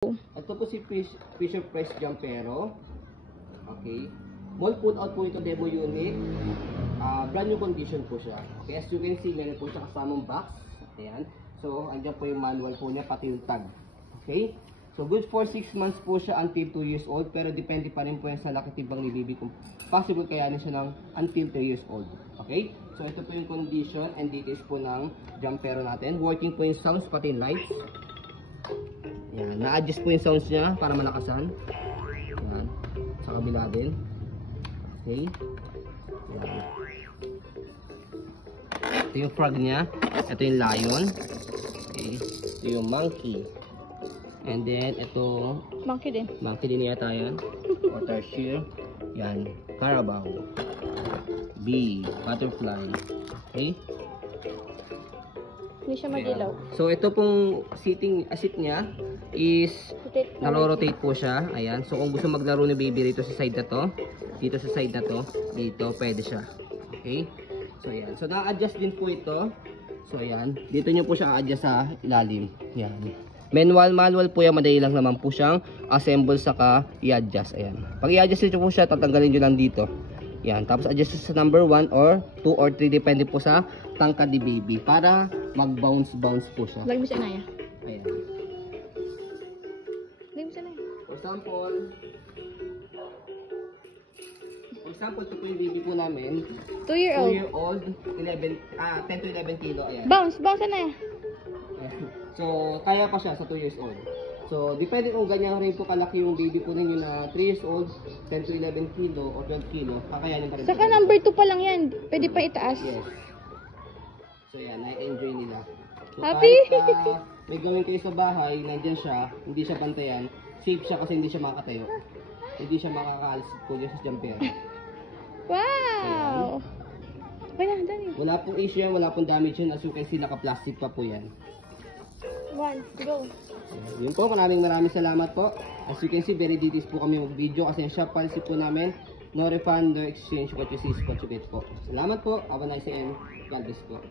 Ito po si Fisher Price Jumpero. Okay. Mall pull out po ito, demo unit. Brand new condition po siya. Okay, as you can see, meron po siya kasamang box. Ayan. So, andyan po yung manual po niya, pati yung tag. Okay. So, good for 6 months po siya until 2 years old. Pero depende pa rin po yan sa laki tibang ni baby kung possible kayanin siya ng until 3 years old. Okay. So, ito po yung condition and details po ng Jumpero natin. Working po yung sounds, pati yung lights. Yan, na-adjust po yung sounds niya para malakasan. Yan, sa kabila din. Okay. Yan. Ito yung frog niya. Ito yung lion. Okay. Ito yung monkey. And then, ito... Monkey din. Monkey din yata yan. Or tarsier. Yan, carabao. Bee, butterfly. Okay. Hindi siya madilaw. So, ito pong seating seat niya is nalo-rotate po siya. Ayan. So, kung gusto maglaro ni baby rito sa side na to, dito sa side na to, dito, pwede siya. Okay? So, ayan. So, na-adjust din po ito. So, ayan. Dito nyo po siya a-adjust sa ilalim. Ayan. Manual po yan. Madali lang naman po siyang assemble saka i-adjust. Ayan. Pag i-adjust nyo po siya, tatanggalin nyo lang dito. Yan, tapos adjust sa number 1 or 2 or 3 depende po sa tangkad ni baby para mag-bounce po siya. Lagi mo sa inaya. Ayan. Lagi mo sa inaya. For example, ito po yung baby po namin. 2-year-old. 2-year-old, 10 to 11 kilo. Ayan. Bounce sa inaya. Ayan. So, kaya pa siya sa 2 years old. So, depende kung ganyan rin po kalaki yung baby po ninyo na 3 years old, 10 to 11 kilo o 12 kilo, kakayanin pa rin. Saka number 2 pa lang yan. Pwede pa itaas. Yes. So, yan. Na-enjoy nila. So, Happy! kahit may gawin kayo sa bahay, nandyan siya, hindi siya bantayan, safe siya kasi hindi siya makatayo. Hindi siya makakaalis po dyan sa Jumpero. Wow! Wala, dali. Wala pong issue yan, wala pong damage yan. As you can see, naka-plastic pa po yan. 1, go. Yun po, maraming salamat po. As you can see, very details po kami mag-video kasi yung shop policy po namin, no refund, no exchange, what you see is what you get po. Salamat po, have a nice day and God bless po.